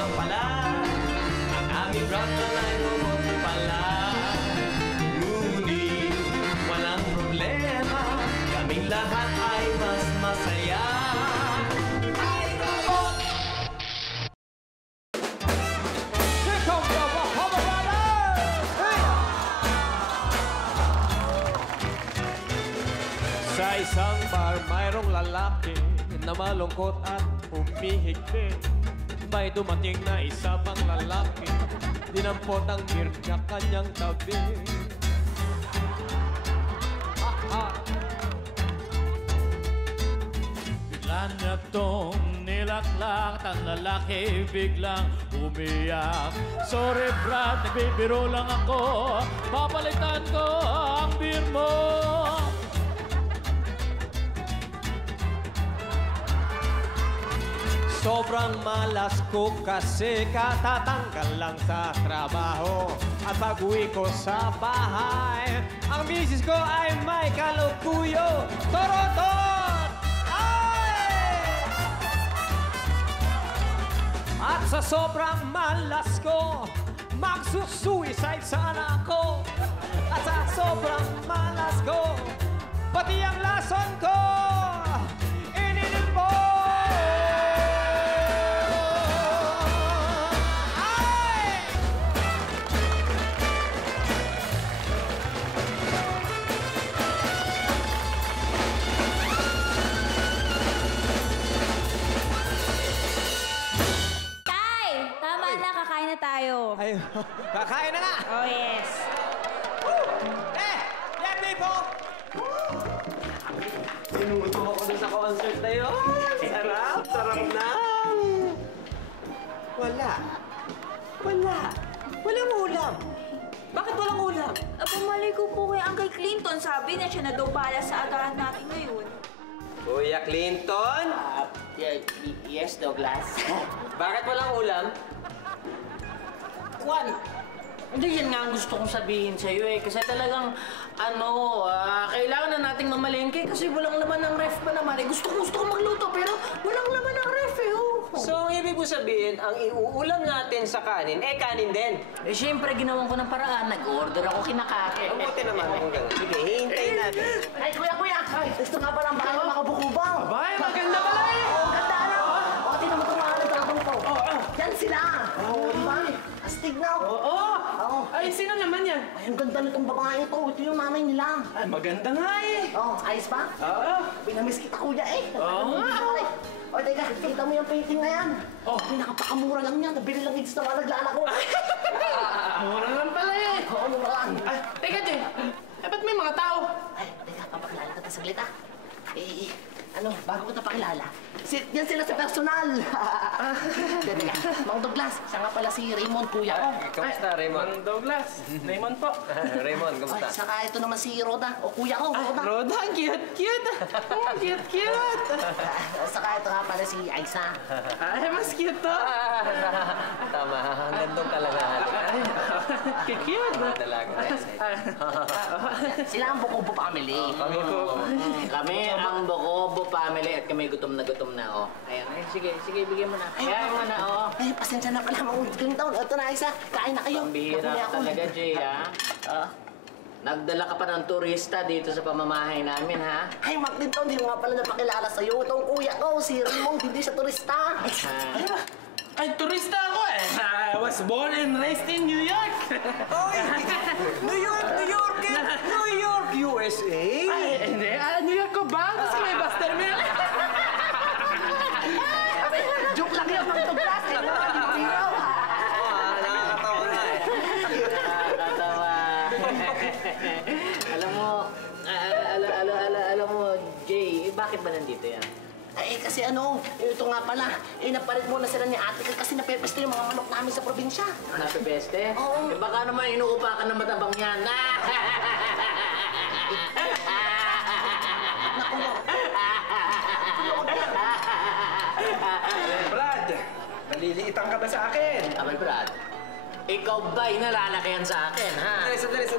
lamang pala. Ang aming Brad ay robot pala. Ngunit walang problema, kaming lahat ay mas masaya. iRobot! Here comes the Bahama Brothers! Hey! Sa isang bar, mayroong lalaki na malungkot at humihigpit. May dumating na isa pang lalaki, dinampot ang beer niya kanyang tabi. Bigla niya tong nilaklak, ang lalaki biglang umiyak. Sorry Brad, nagbibiro lang ako, papalitan ko ang beer mo. Sobrang malas ko kasi katatanggal lang sa trabaho. At pag-uwi ko sa bahay, ang misis ko ay may kalukuyo. Torotot! Ay! At sa sobrang malas ko, magsusuicide sana ako. At sa sobrang malas ko, pati ang lason ko, ininim mo. Kakain na tayo. Ay, kakain na nga! Oh, yes. Let me po! Sinuto ako dun sa concert na yun. Sarap, sarap na. Wala. Walang ulam. Bakit walang ulam? Pumalay ko po kay Uncle Clinton. Sabi na siya na daw bala sa agahan natin ngayon. Kuya Clinton? Yes, Douglas. Bakit walang ulam? Juan, hindi yan nga ang gusto kong sabihin sa'yo eh. Kasi talagang, kailangan na nating mamalengke kasi walang laman ng ref pa naman. Gusto ko magluto pero walang laman ng ref eh. So, ibig mo sabihin, ang iuulam natin sa kanin, kanin din. Eh, siyempre, ginawan ko ng paraan. Nag-order ako kinakake. Mabuti naman kung gano'n. Sige, hihintayin natin. Ay, kuya! Ay, gusto nga palang bahay ng mga bukubang. Bay, maganda pala eh! Oo, ganda na! O, tinan mo itong mga nagtatong ko. Yan sila! Oo, di ba? Astig na! Oo! Ay, sino naman yan? Ay, ang ganda nitong babae ito. Ito yung nanay nila. Ay, maganda nga eh! Oh, ayos ba? Oo! Pinamiss kita kuya eh. Oo nga! O, teka, kita mo yung painting na yan. Oh, pinakapakamura lang yan. Nabili lang ito sa mga naglalako. Mura lang pala eh! Oo, mura lang. Ay, teka Jay! Ba't may mga tao? Ay, teka, papakilala ka saglit ah. Bago ko ito pakilala. Yan sila sa personal. Teka, Mang Douglas, siya nga pala si Raymond, kuya ko. Kamusta, Raymond? Mang Douglas. Raymond po. Raymond, Ay, kamusta? saka ito naman si Roda, o kuya ko, Roda. Roda, cute! Cute! Saka ito nga pala si Aisa. Ay, mas cute to! Tama, ang gandong talaga. Cute! Talaga. Sila ang Bocobo family. Kami po. Kami ang Bocobo family at kami gutom na, oh. Ayan, sige, bigyan mo na. Ayan mo na, oh. Ay, pasensya na pala, Mang Clinton. Ito na, Aisa. Kain na kayo. Pambihira talaga, Jay, ha? Nagdala ka pa ng turista dito sa pamamahay namin, ha? Ay, Mang Clinton, hindi mo nga pala napakilala sa'yo. Itong kuya ko, si Raymond, hindi siya turista. Ay, turista ako eh! I was born and raised in New York! Oy! New York, USA! Ay, hindi. New York ko ba? Kasi may bus terminal. Joke lang yun, Mang Douglas. Ay, Nakakatawa nga eh. Nakakatawa. Alam mo, Jay, bakit ba nandito yan? Ay, kasi ito nga pala, napalit muna sila ni ate kasi napepeste yung mga manok namin sa probinsya. Napipeste? Oo. Baka naman inuupa ka ng matabang yan. Brad, naliliitan ka ba sa akin? Abay, Brad, ikaw ba'y nalalakihan sa akin, ha? Sandali.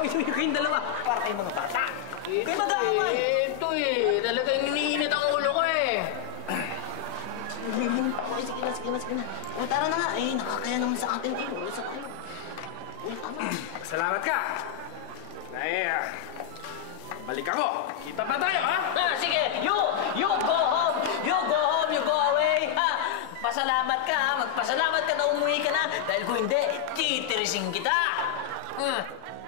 Uy, kayong dalawa. Para kayong mga bata. Kayo mag-aaway. Ito eh, talagang iniinit ang ulo ko eh. Okay, sige. sige na. O, tara na nga. Eh, nakakaya naman sa atin eh. Wala sa tayo. Uy, tama. Salamat ka. Balik ako. Kita pa tayo, ha? Sige, you go home. You go home, you go away. Ha? Pasalamat ka, ha? Magpasalamat ka na umuwi ka na. Dahil kung hindi, titirisin kita.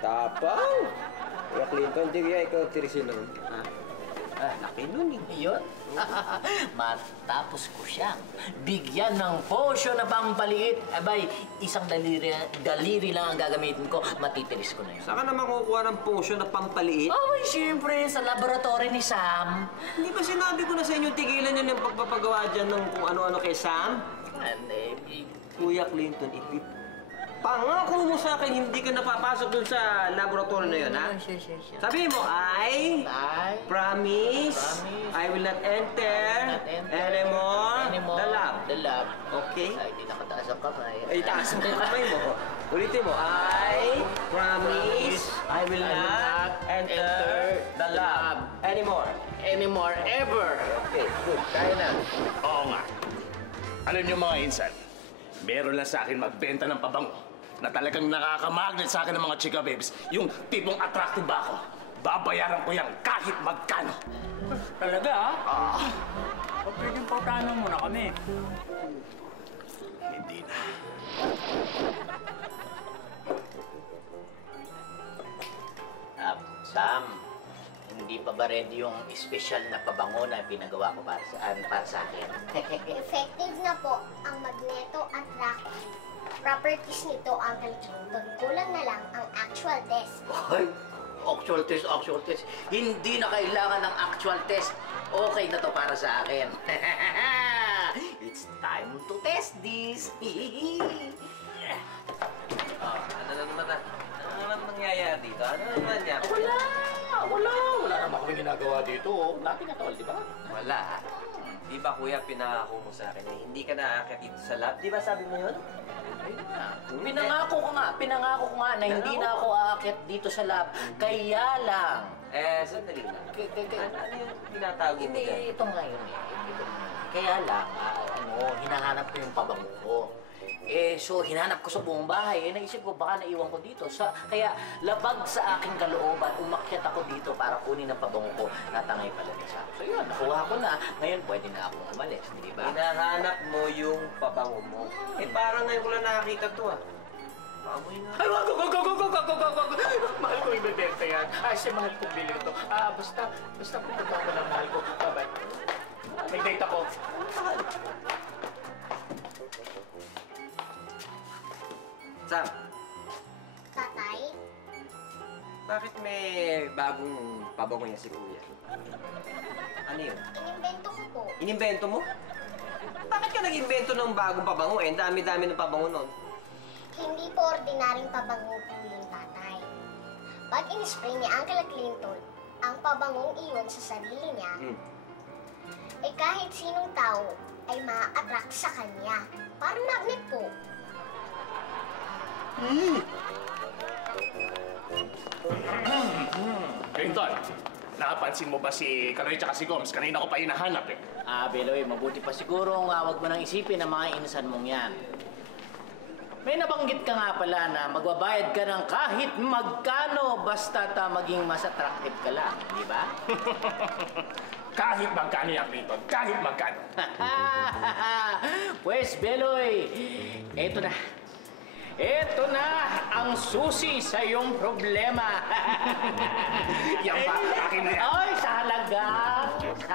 Tapang! Kuya Clinton, hindi kaya ikaw tirisin nun. Laki nun eh. Yun. Matapos ko siyang bigyan ng potion na pampaliit. Abay, isang daliri lang ang gagamitin ko. Matitiris ko na yun. Saan ka naman kukuha ng potion na pampaliit? Abay, siyempre, sa laboratory ni Sam. Hindi ba sinabi ko na sa inyo tigilan nyo yung pagpapagawa dyan ng kung ano-ano kay Sam? Kuya Clinton, pangako mo sa akin, hindi ka napapasok dun sa laboratory na yun, ha? Sabi mo, I promise I will not enter anymore the lab. The lab. Okay? Ay, di nakataas ang kamay. Ay, taas mo yung kamay mo. Ulitin mo, I promise I will not enter the lab Anymore, ever. Okay, good. Kaya na. Oo nga. Alam niyo mga insan, meron lang sa akin magbenta ng pabango na talagang nakakamagnet sa akin ng mga chika babes. Yung tipong attractive ba ako? Babayaran ko yan kahit magkano. Talaga, ha? Pagpiging pautano mo na kami. Hindi na. Sam, hindi pa ba ready yung espesyal na pabango na pinagawa ko para sa akin? Effective na po ang magneto attractive. Properties nito ang Clinton. Kulang na lang ang actual test. Ay, actual test. Hindi na kailangan ng actual test. Okay na to para sa akin. It's time to test this. Ano naman nangyayari dito? Ano naman yan? Wala naman kami ginagawa dito. Nothing at all, di ba? Wala. Di ba kuya, pinangako mo sa akin na hindi ka naaakyat dito sa lab? Di ba sabi mo yun? Pinangako ko nga na hindi na ako aakyat dito sa lab. Kaya lang. Sandali lang. Ano yung tinatago mo Hindi, dyan? ito nga yun eh. Kaya lang, hinahanap ko yung pabango ko. So hinanap ko sa buong bahay. Naisip ko baka naiwan ko dito. Kaya labag sa aking kalooban, umakyat ako dito para kunin ang pabango ko. Natangay pala ni Sam. So yun, nakuha ko na. Ngayon pwede na akong umalis, di ba? Hinahanap mo yung pabango mo. Parang ngayon ko lang nakakita to ah. Pamoy na. Ay, wag! Mahal ko ibebenta yan. Ay, mahal kong bili ito. Basta pupunta ko lang, mahal ko. Bye-bye. May date ako. Sam, Tatay, bakit may bagong pabango niya si kuya? Ano yun? inimbento ko po. Inimbento mo? Bakit ka nag-invento ng bagong pabango eh? Ang dami-dami ng pabango nun. Hindi po ordinaryong pabango po yung tatay. Pag in-spray ni Uncle Clinton ang pabangong iyon sa sarili niya, kahit sinong tao ay ma-attract sa kanya. Parang magnet po. Clinton, nakapansin mo ba si Kaloy tsaka si Gomes? Kanina ko pa hinahanap eh. Beloy, mabuti pa siguro wag mo nang isipin ang mga insan mong yan. May nabanggit ka nga pala na magbabayad ka ng kahit magkano basta maging mas attractive ka lang, di ba? Kahit magkano yan, Clinton. Kahit magkano. Pues, Beloy, eto na. Eto na ang susi sa iyong problema. Yan ba? Akin na yan. Ay, sa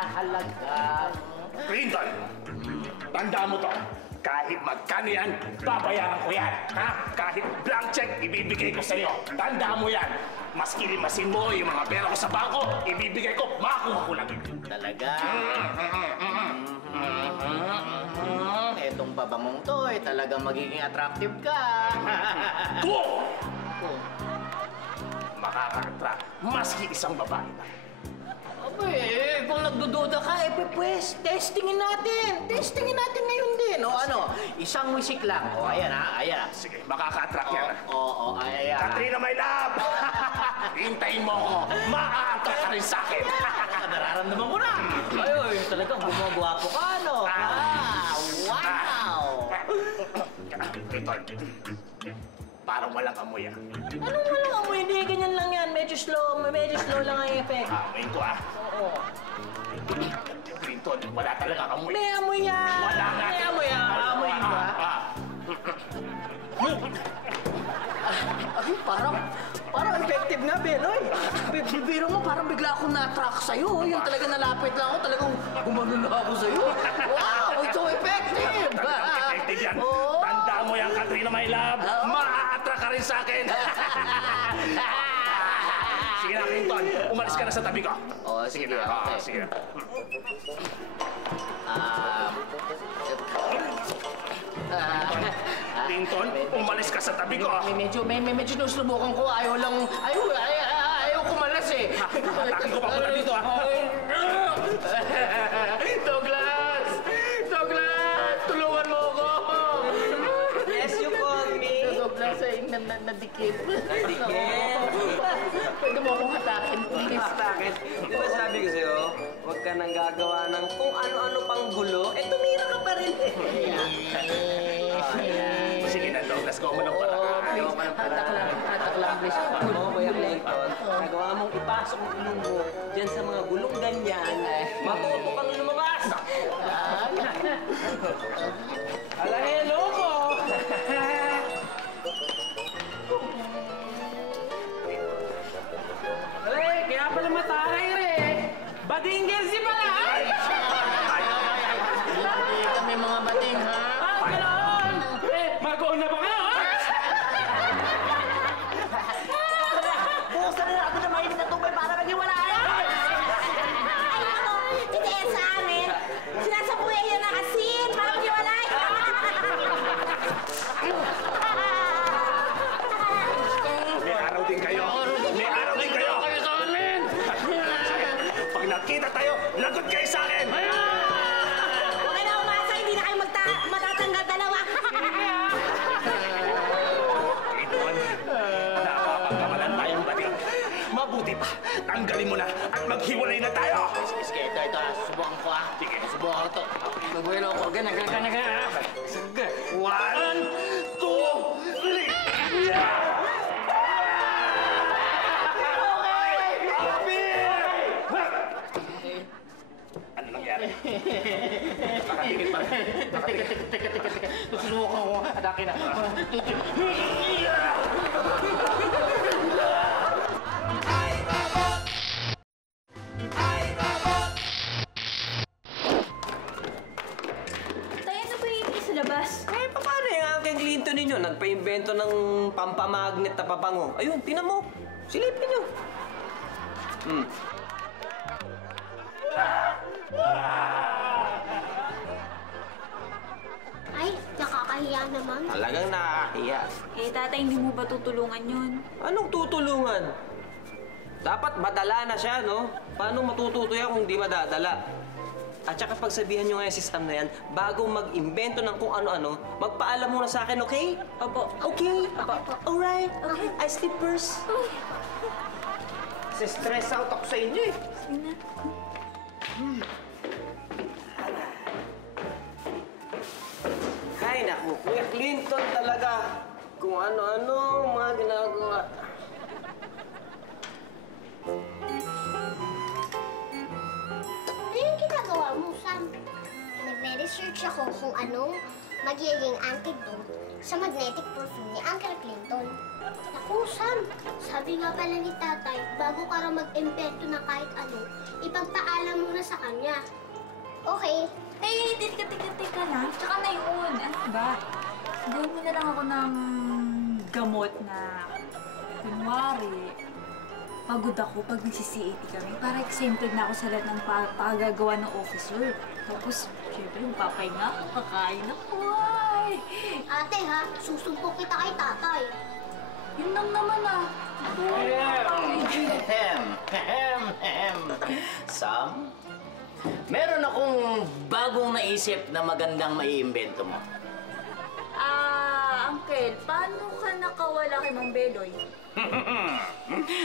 halagang. Clinton, tanda mo to. Kahit magkano yan, babayaran ko yan. Ha? Kahit blank check, ibibigay ko sa iyo. Tanda mo yan. Maski limasin mo yung mga pera ko sa bangko, ibibigay ko, makakuha ko lang. Talaga? Etong babamong to, talagang magiging attractive ka. Go! Makaka-attract, maski isang babae na. Kung nagdududa ka, pues, testingin natin. Testingin natin ngayon din. O ano, isang wisik lang. O, ayan ha, ayan. Sige, makaka-attract yan. Oo, ayan. Katrina, my love! Hintayin mo ako. Makaka-attract ka rin sa akin. Nararamdaman ko na. Ay, talagang gumagwapo ka, no? Wow! Clinton. Parang walang amoy ah. Anong walang amoy? Hindi, ganyan lang yan. Medyo slow lang ang effect. Amoy ko ah. Oo. Clinton, wala talaga amoy. May amoy yan! Wala nga. May amoy yan! Amoy ba? Ay, parang effective nga, Beloy. Biro mo, parang bigla akong na-attract sa'yo. Yung talaga nalapit lang ako, talagang gumano na ako sa'yo. Wow, it's so effective! Effective yan. Oo. Tanda mo yan, Katrina, my love. Oo. Maa-attract ka rin sa akin. Sige na, Clinton. Umalis ka na sa tabi ko. Oo, sige, na. okay. Sige na. Clinton, umalis ka sa tabi ko. Medyo nusubukan ko. Ayaw kumalas eh. Hatakin ko pa muna dito ah. Douglas! Tulungan mo ako! Yes, you called me. Douglas ay nadikit. Nadikit? Pwede mo akong hatakin, please. Bakit? Di ba sabi ko sa'yo, huwag ka nang gagawa ng kung ano-ano pang gulo, eh tumira ka pa rin eh. Sige na, Douglas. Gawa mo ng paraan. Hatak lang, please. Oo, Kuya Clinton. Nagawa mong ipasok ang ilong mo dyan sa mga gulong ganyan, matuto kang lumabas. Ala, hello ko! Alay, kaya pala mataray rin. Badingger si pala! Hindi kami mga bating, ha? Ganoon! Mag-on na ba kayo, ha? Bukasan na natin na mainit na tubay para maghiwalay! Ay, ako, hindi yan sa amin. Sinasabuyan yan ng asin para maghiwalay. May araw din kayo. May araw din kayo. Pag nakita tayo, lagot kayo sa akin. Huwag ka na umasa, hindi na kayo matatanggal dalawa. Clinton, napapagkamalan tayong bating. Mabuti pa, tanggalin mo na at maghiwalay na tayo. Sige, ito, subukan ko, ha? Sige. Subukan ko to. Gagawin ako. Ganun, ha? Sige. 1, 2, 3. Ano nangyari? Nakatingin pa rin. Teka. Susubukan ko. Atake na. Tayo na po yung sa labas. Eh, paano yung Uncle Clinton ninyo? Nagpa-invento ng pampamagnet na pabango. Ayun, tinan mo. Silipin nyo. Ay, nakakahiya naman. Talagang nakakahiya. Eh, tatay, hindi mo ba tutulungan yun? Anong tutulungan? Dapat madala na siya, no? Paano matututo yan kung di madadala? At saka pagsabihan nyo nga yung system na yan, bago mag-imbento ng kung ano-ano, magpaalam muna sa akin, okay? Opo. Okay? Opo. Alright. Okay. I sleep first. Stress out ako sa inyo eh. Sige na. Ay, naku, Kuya Clinton talaga. Kung ano-ano mga ginagawa. Ano yung ginagawa mo, Sam? Nagre-research ako kung anong magiging antidote sa magnetic perfume ni Uncle Clinton. Naku, Sam, sabi nga pala ni Tatay, bago ka raw mag-impento na kahit ano, ipagpaalam mo na sa kanya. Okay. Eh, teka na. Tsaka na yun. Ano ba? Gawin mo na lang ako ng gamot na kunwari, pagod ako pag nagsi-CAT kami. Para exempted na ako sa lahat ng pagagawa ng officer. Tapos, syempre, papahinga ako, kakain ako. Ay! Ate ha, susumpok kita kay Tatay. Yun lang naman ah. Sam, meron akong bagong naisip na magandang maiimbento mo. Uncle, paano ka nakawala kay Mang Beloy?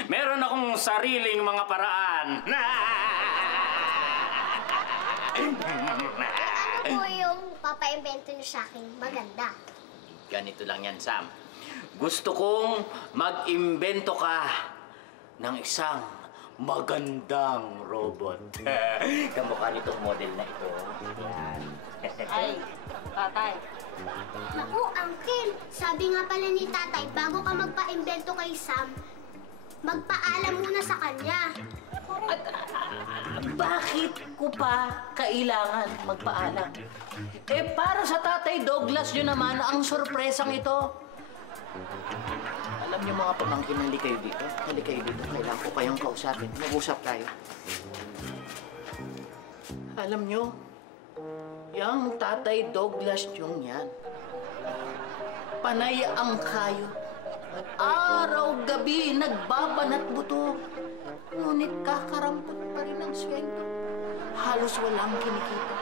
Meron akong sariling mga paraan. Ano po yung papaimbento niyo sa akin maganda? Ganito lang yan, Sam. Gusto kong mag-imbento ka ng isang magandang robot. Kamukha nitong model na ito. Yan. Ay, tatay. Naku, Uncle. Sabi nga pala ni tatay, bago ka magpa-imbento kay Sam, magpaalam muna sa kanya. Bakit ko pa kailangan magpaalam? Eh, para sa Tatay Douglas nyo naman ang sorpresang ito. Alam niyo mga pamangkin, hali kayo dito. Hali kayo dito. Kailangan ko kayong kausapin. Mag-usap tayo. Alam niyo, yung Tatay Douglas nyo yan, panay ang kayo. Araw-gabi nagbabanat buto. Ngunit kakarampot pa rin ang sweldo. Halos walang kinikita.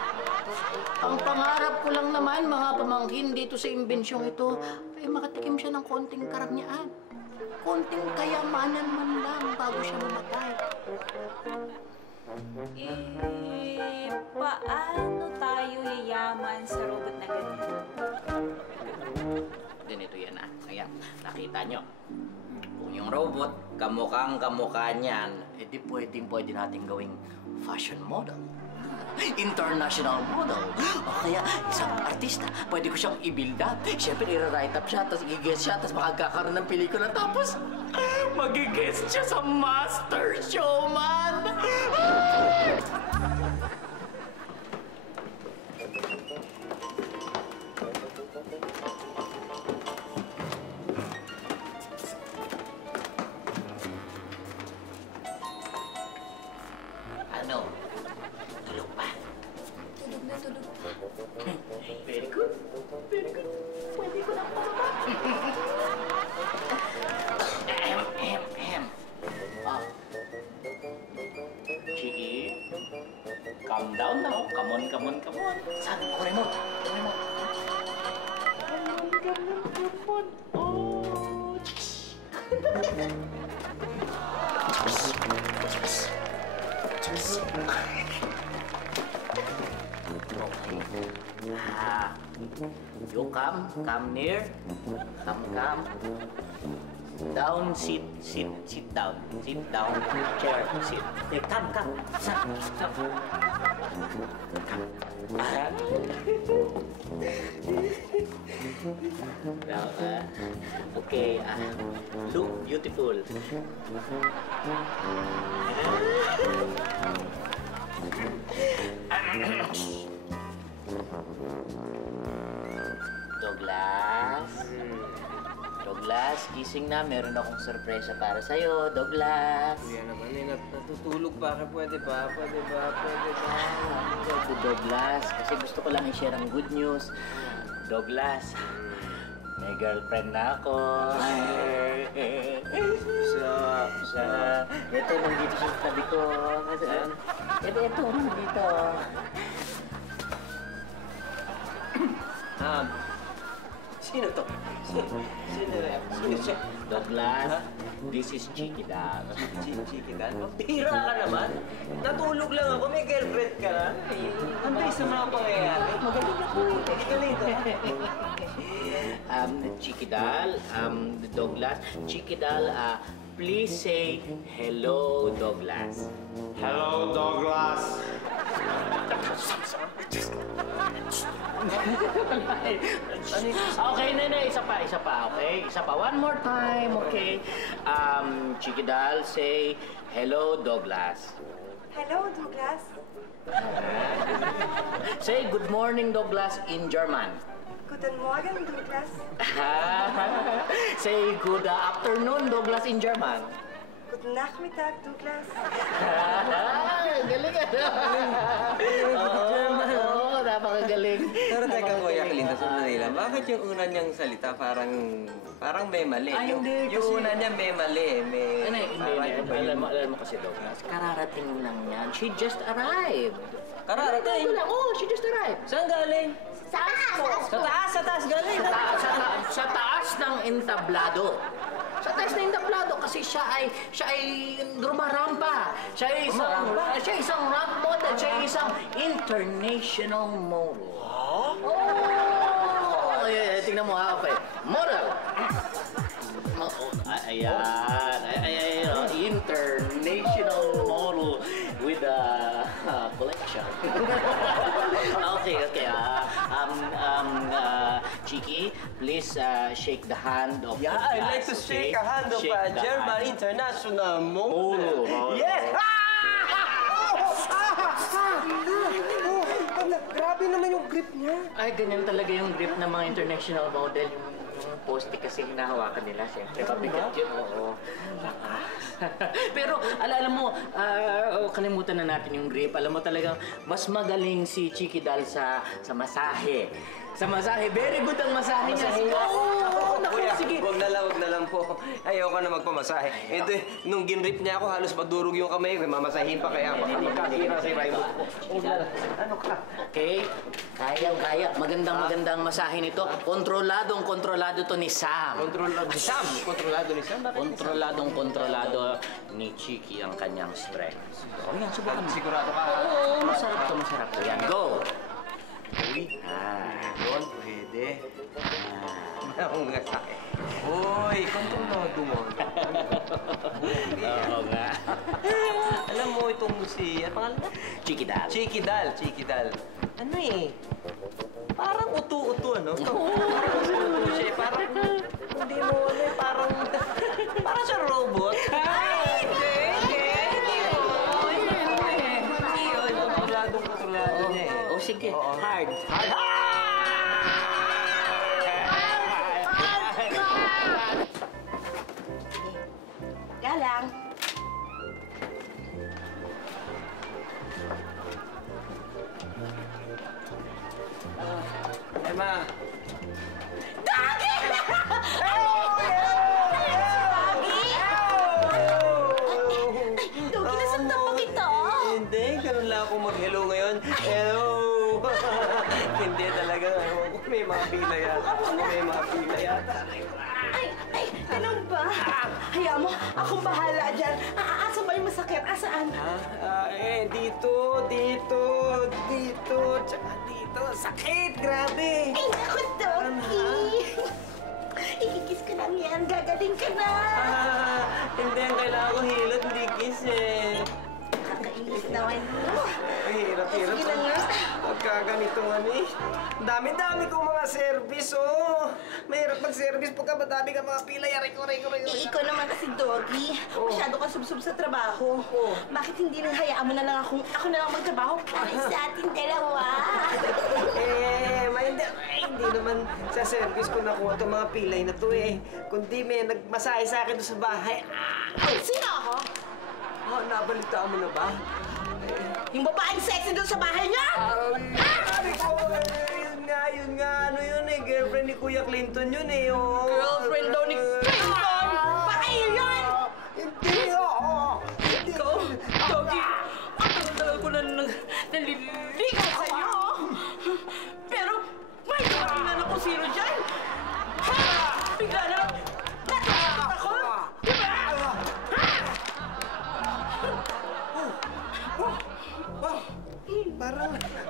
Ang pangarap ko lang naman, mga pamangkin, dito sa imbensyong ito, ay makatikim siya ng konting karangyaan. Konting kayamanan man lang bago siya mamatay. Paano tayo yayaman sa robot na ganito? Ganito yan ah. Ayan, nakita nyo. Kung yung robot, kamukhang-kamukha niyan, edi pwede natin gawing fashion model. International model. O kaya, isang artista, pwede ko siyang i-build up. Siyempre, i-write up siya, tapos i-guest siya, tapos makagkakaroon ng pelikula, tapos mag-guest siya sa Master Showman! Ano? Tulog pa? Tulog na tulog. Very good. Very good. Pwede ko na pa. Chiki, calm down now. Come on, come on, come on. Saan? Remote. Remote. Come on. Oh, chis. Chis. You come near, come. Down, sit down, chair, sit. Hey, come, come. Now, okay, look beautiful. Douglas, gising na. Meron akong sorpresa para sa'yo, Douglas. Kuya naman eh, natutulog pa ka. Pwede ba? Douglas, kasi gusto ko lang i-share ang good news. Douglas, may girlfriend na ako. Ito, nandito siya sa tabi ko. Ito, nandito. Sino to? Sino siya? Douglas, this is Chiki Dal. Chiki Dal? Tira ka naman. Natulog lang ako. May girlfriend ka na. Antay sa mga pangyayari. Magaling ako. Galing to. Chiki Dal, Douglas. Chiki Dal, please say hello, Douglas. Hello, Douglas. Okay, nene, isa pa, okay? Isa pa, one more time, okay? Chiki Dal, say hello, Douglas. Hello, Douglas. Say good morning, Douglas, in German. Guten Morgen, Douglas. Say good afternoon, Douglas, in German. Guten Nachmittag, Douglas. Galing Oo, napakagaling. Pero teka, Kuya Clinton, sandali lang. Bakit yung una niyang salita parang may mali? Ay, hindi, Yung kasi- una niya may mali. Alam mo kasi, Douglas, kararating lang yan. She just arrived. Kararating? She just arrived. Saan galing? Sa taas! Sa taas galing. Sa taas ng entablado. Sa taas ng entablado kasi siya ay rumarampa. Siya ay isang ramp model. Siya ay isang international model. Oh! tingnan mo ha, okay. Model. Ayan. Ayan. International model with a collection. Okay. Chiki, please shake the hand of Yeah, I'd like to shake a hand of German international model. Yes! Grabe naman yung grip niya. Ay, ganyan talaga yung grip ng mga international model. Yung poste kasi hinahawakan nila, siyempre. Pabigat yun, oo. Pero, alam mo, kalimutan na natin yung grip. Alam mo talagang, mas magaling si Chiki Dal sa masahe. Sa masahe, very good ang masahe niya. Oo, naku, sige. Wag na lang po. Ayoko na magpamasahe. Ito, nung ginrip niya ako, halos madurog yung kamay ko. Mamasahin pa kaya ako. Magkasira si Raimo. Ano ka? Okay? Kaya. Magandang masahe nito. Kontroladong-kontrolado to ni Sam. Kontrolado ni Sam? Kontroladong-kontrolado ni Chiki ang kanyang strength. O yan, subukan mo. Sigurado ka? Oo, masarap to. Yan, go! Uy, yun, pwede. Ang masahe. Uy, kontrolado mo. Oo nga. Alam mo itong si, ano pangalan mo? Chiki Dal. Chiki Dal. Ano eh? Parang utu-utu, ano? Oo. Siya parang, hindi mo, ano eh, parang siya robot. Ay, hindi mo. Hindi yun, kontrolado niya eh. O sige, hard. Galang. Emma. Dagi! Dagi, nasaktan pa kita. Hindi, ganun lang ako mag-hello ngayon. Hello! Hindi talaga. May mga pila yata. Ay, ganun ba? Hayaan mo, akong bahala dyan. Asa ba yung masakit? Asaan? Dito, tsaka dito. Sakit, grabe! Ay, naku, Doki! Ikikis ka lang yan, gagaling ka na! Hindi, ang kailangan ko hilot, hindi kiss eh. Nakakainis naman mo. Hirap. Sige lang nga. Pagka ganito nga eh. Dami-dami kong mga service, oh. Mahirap mag-service pagka madami ka mga pila. Ikaw. Ikaw naman kasi, Doggy. Masyado ka subsub sa trabaho. Bakit hindi nang hayaan mo na lang ako na lang magtrabaho para sa ating dalawa? Hindi naman sa service ko nakuha itong mga pilay na to eh. Kundi may nagmasahe sa akin doon sa bahay. Sino ako? Nabalitaan mo na ba? Yung babaeng sexy doon sa bahay niya? Yun nga, ano yun eh, girlfriend ni Kuya Clinton yun eh, oh. Girlfriend daw ni Clinton? Baka yun! Hindi, Ikaw, Doggy, ang tagal ko na naliligaw sa'yo. Pero may kapakinan ako sino dyan. Ha? Bigla na lang natakot ako. Diba?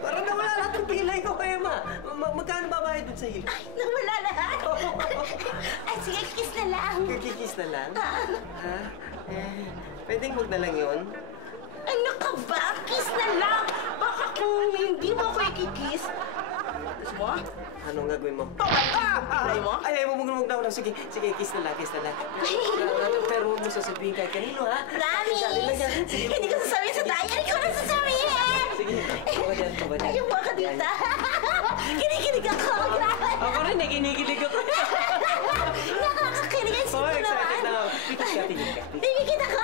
Parang nawala lahat ng pilay ko kaya magkano babayad dun sa hilo? Ay, nawala lahat. Ay, sige, kiss na lang. Kikikis na lang? Ha? Pwedeng wag na lang yun? Ano ka ba? Kiss na lang. Baka kung hindi mo ako ikikis, gusto mo? Anong gagawin mo? Pilay mo? Ay, wag na. Sige, kiss na lang. Pero huwag mo sasabihin kahit kanino, ha? Promise! Hindi ko sasabihin sa diary ko na sasabihin! Sige, huwag ka dyan. Ayaw mo ka dito. Kinikilig ako. Grabe. Ako rin, kinikilig ako. Nakakakilig ang sino naman. Excited na ako. Tigit ka. Bibigit ako.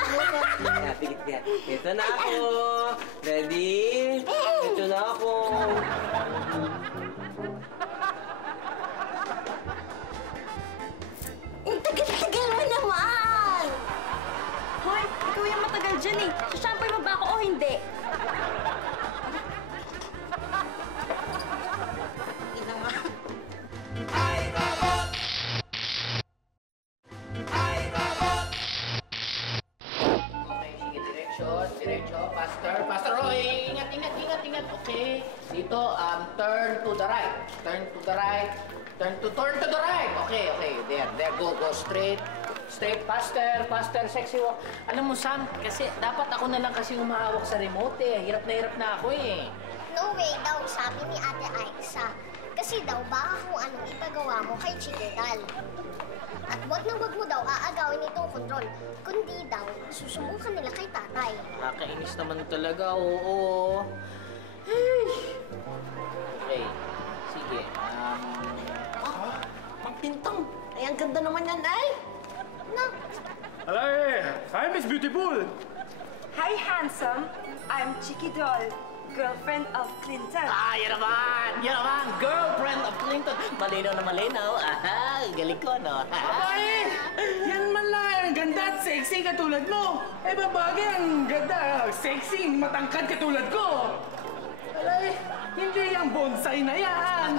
Tigit ka. Ito na ako. Ready? Ito na ako. Ang tagal-tagal mo naman. Hoy, ikaw yung matagal dyan eh. Sasampoy mo ba ako o hindi? Ina nga. Okay, sige, diretso, faster. Oh, ingat. Okay, dito, turn to the right. Turn to turn to the right. Okay. There, go straight. Straight, faster, sexy walk. Alam mo, Sam, kasi dapat ako na lang kasi umahawak sa remote eh. Hirap na ako eh. No way daw, sabi ni Ate Aiza. Kasi daw, baka kung anong ipagawa mo kay Chiquidal. At wag mo daw aagawin itong kontrol. Kundi daw, susubukan nila kay tatay. Nakakainis naman talaga, oo. Hey. Okay, sige. Magpintong. Ay, ang ganda naman yan, ay. No. Alay! Hi, Miss Beautiful! Hi, handsome. I'm Chiqui Doll, girlfriend of Clinton. Yan naman! Girlfriend of Clinton! Malinaw na malinaw. Aha, galing ko, no? Abay! Yan man lang, ganda at sexy katulad mo. Eh, babagay ang ganda, sexy, matangkad katulad ko. Alay, hindi yung bonsai na yan.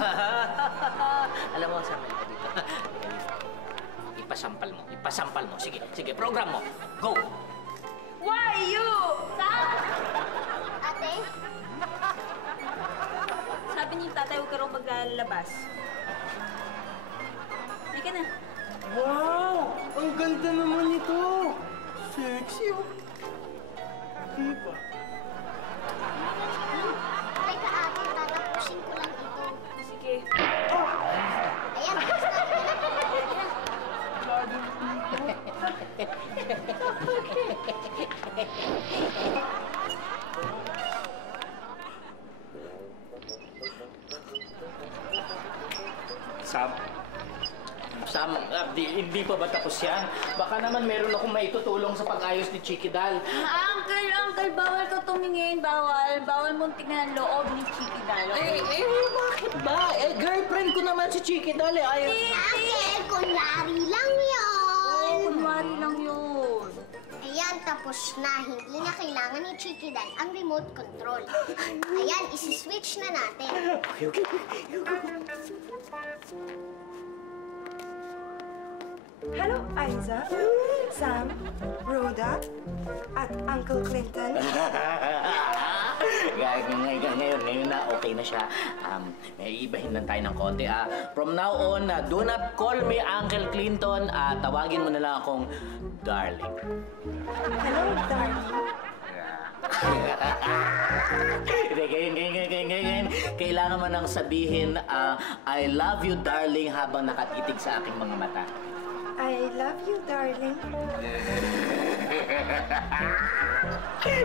Alam mo, Sam, dito. Ipasampal mo. Sige, program mo. Go! Why you? Ate? Sabi niyo tatay, huwag ka raw maglalabas. Halika na. Wow! Ang ganda naman ito! Sexy, oh! Diba? Teka, ate, tatapusin ko lang ito. Sige. Ayan, tapos na. Sam, hindi pa ba tapos yan? Baka naman meron akong maitutulong sa pag-ayos ni Chiquidal. Uncle, bawal ka tumingin. Bawal mong tingnan ang loob ni Chiquidal. Bakit ba? Girlfriend ko naman si Chiquidal eh. Ate, kunwari lang yun. Kunwari lang yun. Ayan, tapos na. Hindi na kailangan ni Chiquidal ang remote control. Ayan, isi-switch na natin. Okay. Hello, Aiza, Sam, Rhoda, at Uncle Clinton. Ngayon na okay na siya. May ibahin lang tayo ng konti. From now on, do not call me Uncle Clinton. Tawagin mo na lang akong darling. Hello, darling. Ngayon. Kailangan mo nang sabihin, I love you, darling, habang nakatitig sa aking mga mata. I love you, darling.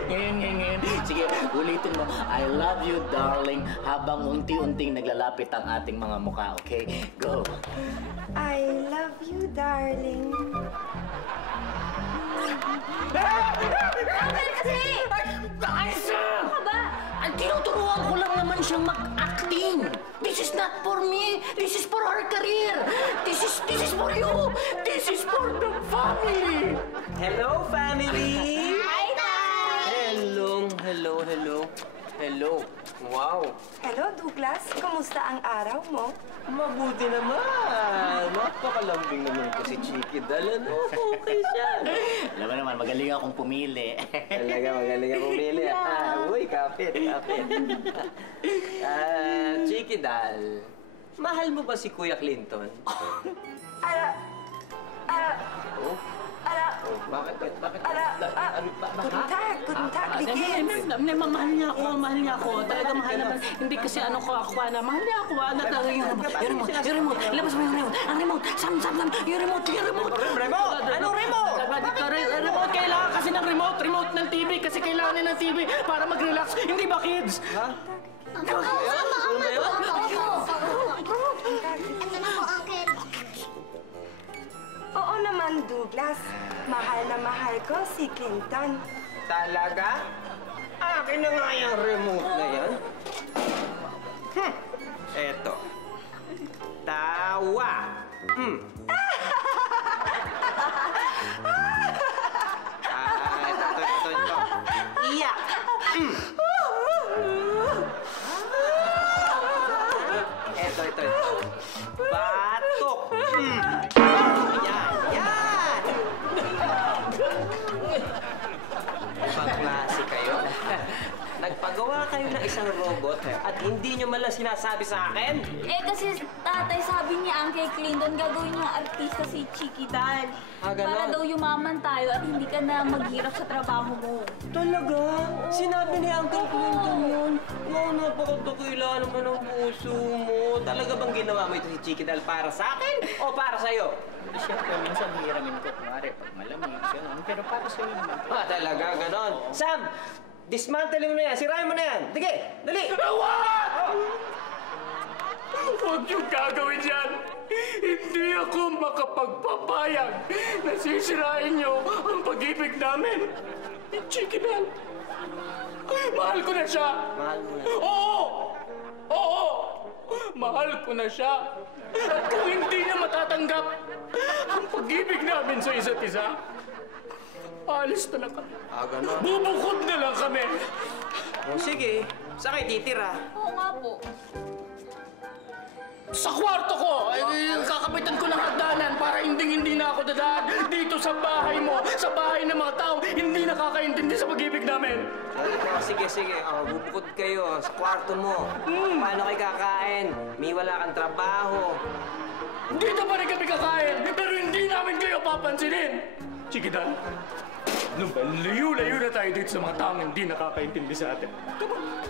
Ngayon. Sige, ulitin mo. I love you, darling, habang unti-unting naglalapit ang ating mga mukha, okay? Go! I love you, darling. Aiza! Ano ba? Tinuturuan ko lang naman siyang mag-acting. This is not for me. This is for our career. This is for you. This is for the family. Hello, family! Hi, Tay! Hello. Wow! Hello, Douglas. Kumusta ang araw mo? Mabuti naman! Napakalambing naman ko si Chiquidal. Okay siya. Alam mo naman, magaling akong pumili. Talaga magaling ang pumili. Uy, kapit. Chiquidal, mahal mo ba si Kuya Clinton? Bakit? Guten Tag, Ligis. Mahal niya ako. Talaga mahal naman. Hindi kasi ano ko ako na. Mahal niya ako. Yung remote. Labas mo yung remote. Ang remote. Sam. Yung remote. Remote? Anong remote? Remote. Kailangan kasi ng remote. Remote ng TV. Kasi kailangan nila ng TV para mag-relax. Hindi ba, kids? Ha? Ano na po, Uncle? Oo naman, Douglas. Mahal na mahal ko si Clinton. Talaga? Akin na nga yung remote na yan. Eto. Tawa. Ito. Iyak. Ito. Batok. Yan. Ibang klase kayo. Nagpagawa kayo ng isang isang robot at hindi nyo malang sinasabi sa akin? Eh kasi tatay sabi ni Uncle Clinton gagawin niyang artista si Chicky Dal. Ganon? Para daw yumaman tayo at hindi ka na maghirap sa trabaho mo. Talaga? Sinabi ni Uncle Clinton yun? Wow, napakatakila naman ang puso mo. Talaga bang ginawa mo ito si Chicky Dal para sa akin o para sa'yo? Siyempre, minsan hiramin ko, kumari, pag malamig, gano'n. Pero para sa'yo naman. Talaga, ganon. Sam, dismantle mo na yan. Sirahin mo na yan. Sige, dali. Awat! Huwag niyong gagawin yan! Hindi ako makapagpapayag na sisirain niyo ang pag-ibig namin. Chicky Bell, mahal ko na siya. Mahal mo na. Oo! Oo! Mahal ko na siya. At kung hindi niya matatanggap ang pag-ibig namin sa isa't isa, alis na lang kami. Ganon. Bubukod na lang kami. O sige, saan kayo titira? Oo nga po. Sa kwarto ko! Kakapitan ko ng hagdanan para hindi na ako dadaan dito sa bahay mo, sa bahay ng mga tao hindi nakakaintindi sa pag-ibig namin. Sige. Bubukod kayo sa kwarto mo. Paano kayo kakain? May wala kang trabaho. Dito pa rin kami kakain, pero hindi namin kayo papansinin. Chikidan, layo-layo na tayo dito sa mga taong hindi nakakaintindi sa atin. Come on.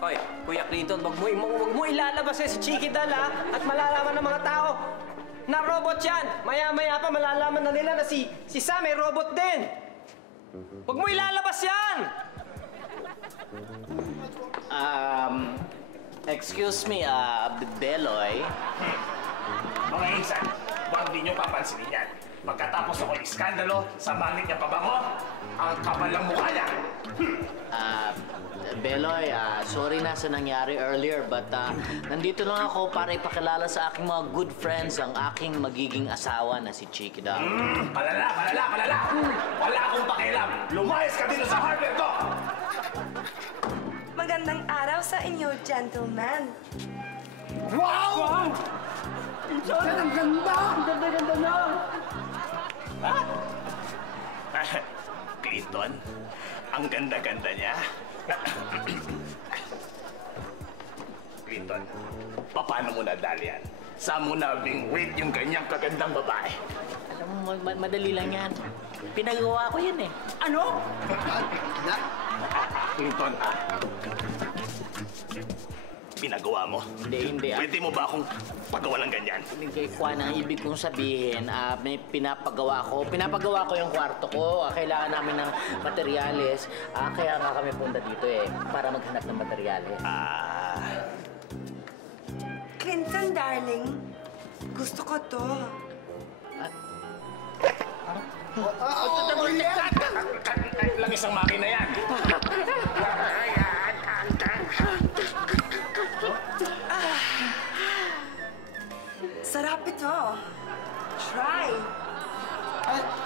Hoy, Kuya Clinton, wag mo ilalabas si Chicky Dal, ha? At malalaman ng mga tao na robot yan. Maya-maya pa malalaman na nila na si Sam ay robot din. Wag mo ilalabas yan! Excuse me, Beloy. Mga insan, wag din niyo papansinin yan. Pagkatapos ako iskandalo sa mangit niya pabango, ang kapal ng mukha niya. Beloy, sorry na sa nangyari earlier, but nandito lang ako para ipakilala sa aking mga good friends ang aking magiging asawa na si Chicky Dal. Palala! Wala akong pakialam! Lumayas ka dito sa hardware ko! Magandang araw sa inyo, gentlemen. Wow! Ang ganda! Ang ganda na! Clinton, ang ganda-ganda niya. Clinton, paano mo nadali yan? Saan mo nabingwit yung ganyang kagandang babae? Alam mo, madali lang yan. Pinagawa ko yan eh. Ano? Clinton, pinagawa mo? Hindi. Pwede mo ba akong pagawa ng ganyan? Kay Juan, ang ibig kong sabihin, may pinapagawa ko. Pinapagawa ko yung kwarto ko. Kailangan namin ng materyales. Kaya nga kami punta dito eh, para maghanap ng materyales. Clinton, darling. Gusto ko to. Lang isang makina yan. Sarap ito. Try.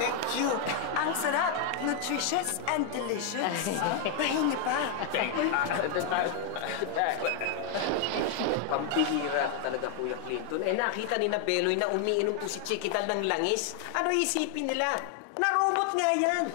Thank you. Ang sarap. Nutritious and delicious. Pahingi pa. Pambihira talaga, Kuya Clinton. Nakita ni na Beloy na umiinom po si Chicky Dal ng langis. Ano isipin nila? Na-robot nga yan!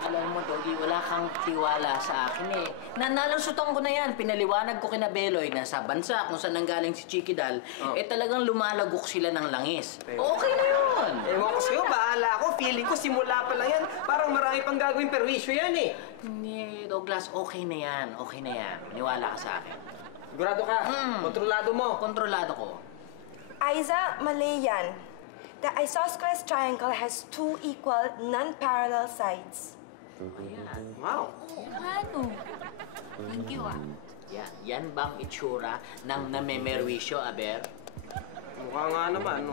Alam mo, Doggy, wala kang tiwala sa akin eh. Nanalusutan ko na yan. Pinaliwanag ko kina Beloy na sa bansa kung saan nanggaling si Chicky Dal, talagang lumalagok sila ng langis. Okay na yun! Ewan ko sa'yo, bahala ako. Feeling ko simula pa lang yan. Parang marami pang gagawing perwisyo yan eh. Hindi, Douglas, okay na yan. Okay na yan. Maniwala ka sa akin. Sigurado ka? Kontrolado mo? Kontrolado ko. Aiza, mali yan. The isosceles triangle has two equal, non-parallel sides. Ayan. Wow. Ano? Thank you, Yan bang itsura ng namemerwisyo, Aber? Mukha nga naman.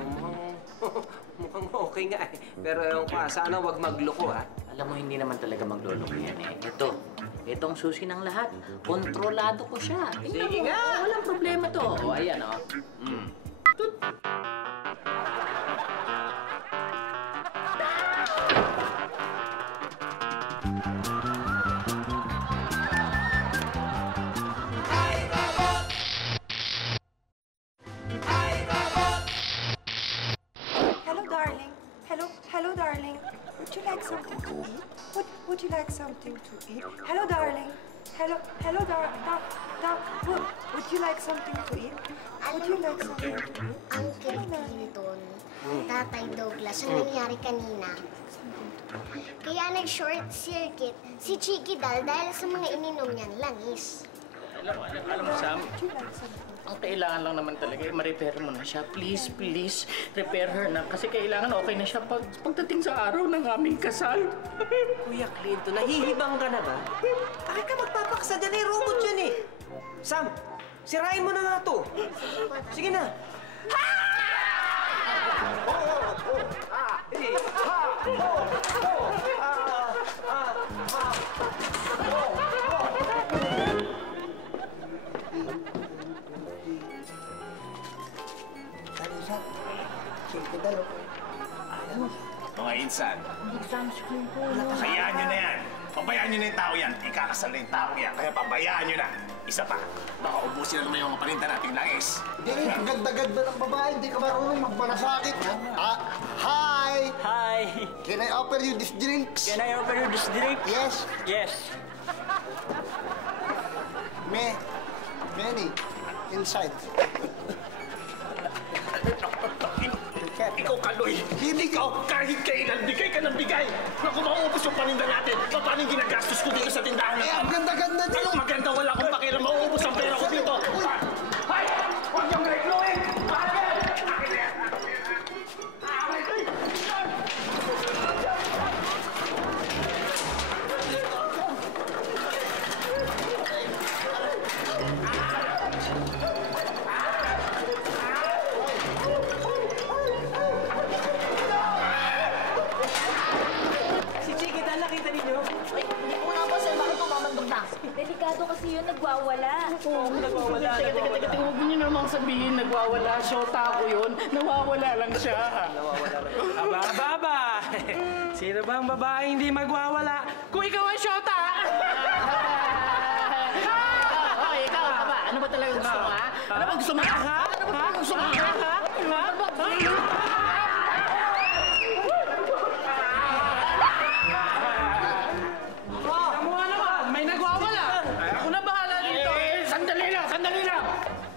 Mukhang okay nga eh. Pero yung sana wag magloko, ha? Alam mo, hindi naman talaga magluloko yan eh. Itong susi ng lahat. Kontrolado ko siya. Sige nga. Walang problema to. Ayan, Hello, darling. Would you like something to eat? Would you like something to eat? Hello, darling. Hello, Doc. Would you like something to eat? Would you like something to eat? Uncle Clinton, Tatay Douglas, ang nangyari kanina. Kaya nag-short circuit si Chicky Dal dahil sa mga ininom niyang langis. Alam mo, Sam, ang kailangan lang naman talaga, ma-repair mo na siya. Please, repair her na. Kasi kailangan okay na siya pagdating sa araw ng aming kasal. Kuya Clinton, nahihibang ka na ba? Bakit ka magpapaksa dyan? Robot yan eh. Sam, sirain mo na nga to. Sige na. Mga insan, hayaan nyo na yan. Pabayaan nyo na yung tao yan. Ikakasal na yung tao yan. Kaya pabayaan nyo na. Isa pa, baka ubusin na naman yung mga paninda nating langis. Hindi, ang ganda-ganda ng babae. Hindi ka marunong magmalasakit. Hi! Hi! Can I offer you these drinks? Can I offer you this drink? Yes. Yes. Many. Inside. Ikaw, Kaloy, hindi ka kahit kailan bigay ka ng bigay. Naku, mauubos yung paninda natin. Paano yung ginagastos ko dito sa tindahan na to? Ang ganda-ganda din. Anong maganda? Wala akong pakialam. Mauubos ang pera ko dito. Hay! Huwag niyong rekluin! Bakit? Akin na yan! Delikado kasi yun, nagwawala. Nagwawala. Teka, huwag niyo namang sabihin nagwawala. Shota ko yun. Nawawala lang siya. Aba. Sino ba ang babae hindi magwawala? Kung ikaw ang shota! Ikaw, aba. Ano ba talaga gusto mo, ha? Ano ba gusto mo? Ano ba gusto mo?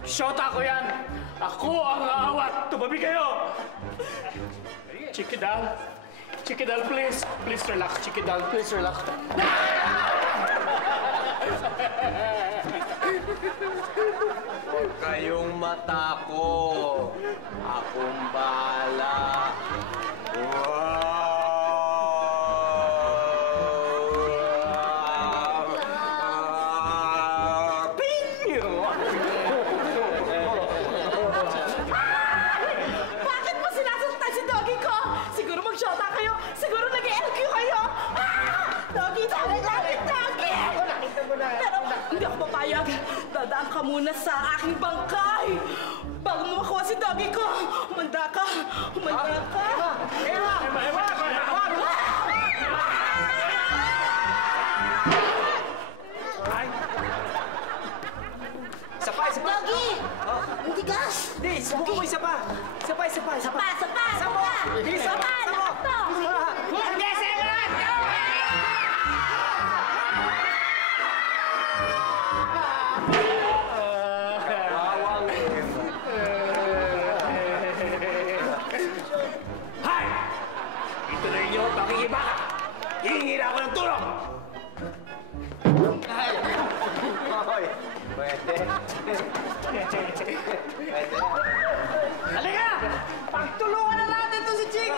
Shota ko yan! Ako ang aawat! Tumabi kayo! Chicky Dal, please! Please relax, Chicky Dal. Please relax. Huwag kayong matako. Akong bahala. Dadaan ka muna sa aking bangkay! Bago mo makuha si Doggy ko! Humanda ka! Eva! Isa pa. Doggy! Ang tigas! Hindi, subukan mo isa pa. Isa pa. Bilis mo! Hindi, Sebat! Hay! Ituloy niyo ang pakikibaka! Hihingi na ako ng tulong! Pwede. Halika! Pagtulungan na natin to si Chick!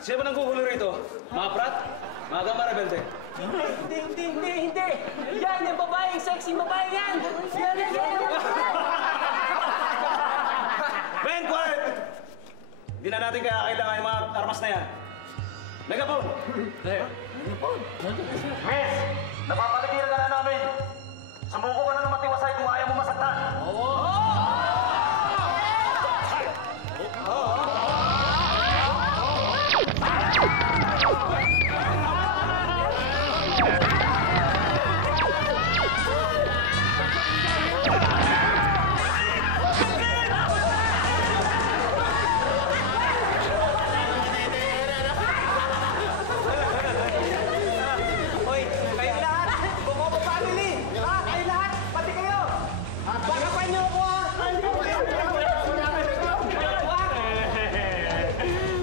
Sino ba nang gugulo rito? Mga prat? Mga gama rebelde? Hindi. Yan, yung babaeng sexy babae yan. Yan. Ben, quiet! Hindi na natin kaya kailangan yung mga armas na yan. Megaphone! Miss! Napapaligiran ka na namin! Sumuko ka na ng matiwasay kung ayaw mo masaktan. Hoy, kayong lahat! Bumobo family! Ha? Kayong lahat! Pati kayo! Bakapan niyo ako, ha?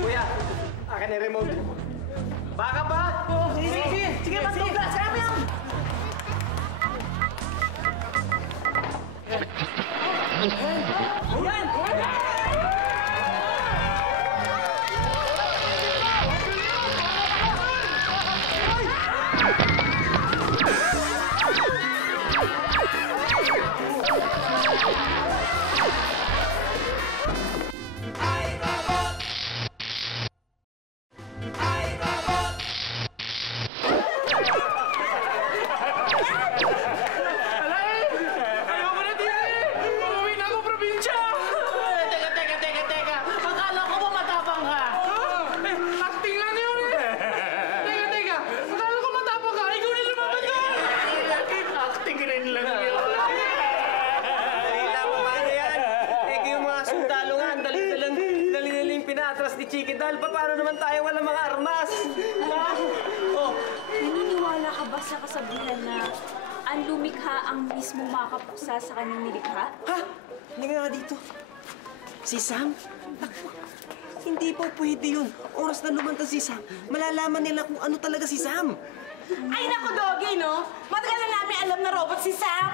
Kuya, akin yung remote. Baka ba? Sige, Douglas, kaya mo yan! Ayoko na din eh! Uuwi na ako probinsya! Teka. Akala ko ba matapang ka? Acting lang yun eh! Teka. Akala ko matapang ka. Ikaw na lumaban ka! Acting rin lang yun. Salita mo, paano yan? Eh, kayong mga sundalo nga, dali-daling pinatras ni Chiki Dal. Paano naman tayo walang mga armas? Ha? Oh, Naniniwala ka ba sa kasabihan na ang lumikha ang mismong makapusa sa kanyang nilikha? ha? Hindi nga dito. Si Sam? Naku, hindi po pwede yun. Oras na lumantad si Sam, malalaman nila kung ano talaga si Sam. Ay, naku, Doggy, no? Matagal na namin alam na robot si Sam.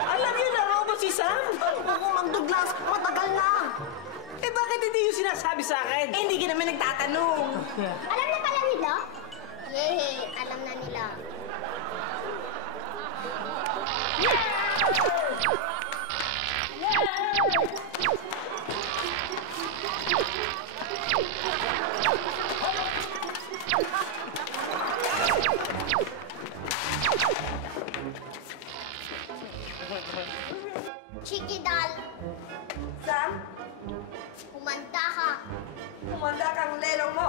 Alam niyo na robot si Sam? Oo, Mang Douglas, matagal na. Eh, bakit hindi yung sinasabi sa akin? Eh, hindi ka naman nagtatanong. Alam na pala nila? Yay! Alam na nila. Chiki Dal, Sam, humanda ka. kumanda kang lelong mo.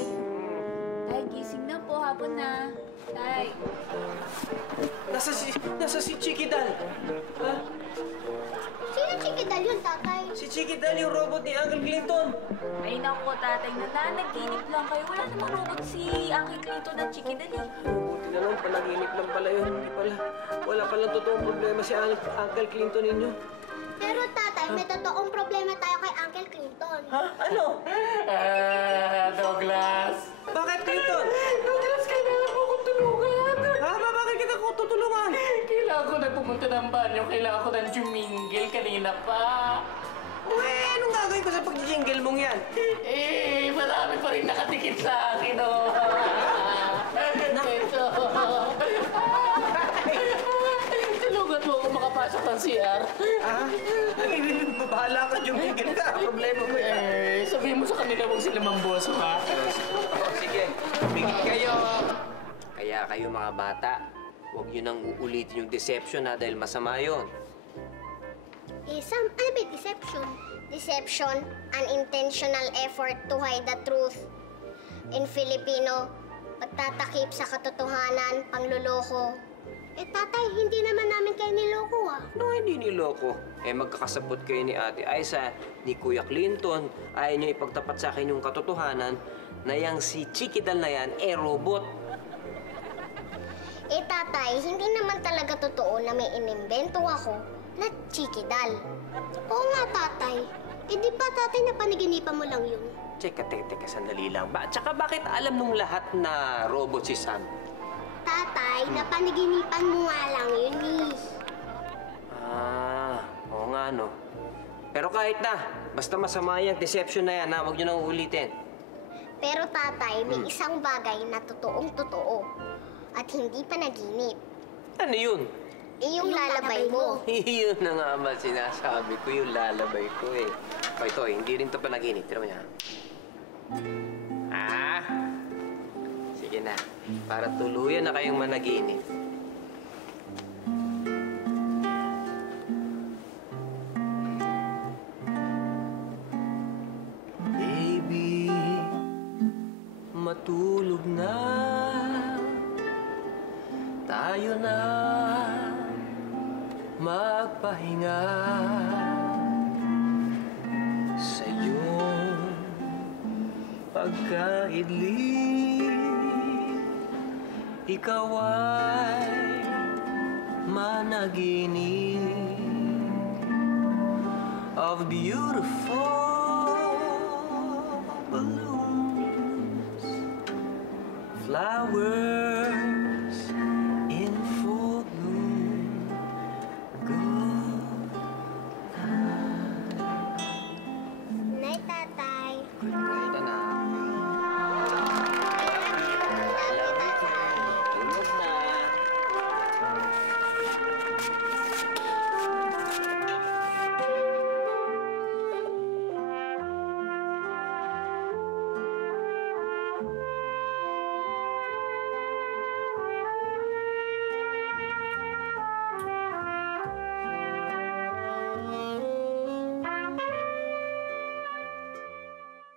Tay, gising na po. Hapon na. Tay. Nasa si Chiki Dal. Ha? Sino Chiki Dal yun, tatay? Si Chiki Dal yung robot ni Uncle Clinton. Ay, naku, tatay. Nanaginip lang kayo. Wala namang robot si Uncle Clinton at Chiki Dal eh. Buti na lang, panaginip lang pala yun. Hindi pala. Wala palang totoong problema si Uncle Clinton ninyo. Pero tatay, may totoong problema tayo kay Uncle Clinton. Ha? Ano? Douglas. Bakit Clinton? Douglas, kailangan mo akong tulungan. Ha? Bakit kita ko tutulungan? Kailangan ko na pumunta ng banyo. Kailangan ko na jumingil kanina pa. Eh, anong gagawin ko sa pag-jingle mong yan? Eh, marami pa rin nakatikit sa akin, oh. Ito. Tulungan mo ako makapasok ng CR. Ah? Bahala ka, jumingil ka. Problema mo yan. Eh, sabihin mo sa kanila huwag sila mamboso, ha? Sige, bigit kayo. Kaya kayo mga bata, huwag nyo nang uulitin yung deception ha, dahil masama yun. Eh, Sam, ano ba yung deception? Deception, an intentional effort to hide the truth. In Filipino, pagtatakip sa katotohanan, pangluloko. Eh, tatay, hindi naman namin kayo niloko ah. No, hindi niloko. Eh, magkakasabot kayo ni Ate Aiza, ni Kuya Clinton. Ayaw niyo ipagtapat sa akin yung katotohanan na yang si Chikidal na yan, robot. Eh, tatay, hindi naman talaga totoo na may inimbento ako na Chikidal. Oo nga, tatay. Eh, di ba tatay na panaginipan mo lang yun? Teka, sandali lang. Tsaka bakit alam nung lahat na robot si Sam? Tatay, napanaginipan mo nga lang yun eh. Oo nga, no. Pero kahit na, basta masama yung deception na yan, ha? Huwag niyo nang uulitin. Pero tatay, may isang bagay na totoong totoo at hindi panaginip. Ano yun? Eh, yung lalabay mo. Yun na nga ba sinasabi ko, yung lalabay ko eh. O ito, hindi rin ito panaginip. Tira mo niya. Sige na. Para tuluyan na kayong managinip. Baby, matulog na. Tayo na magpahinga sa iyong pagkaidlip. Ikaw ay managinip of beautiful balloons, flowers,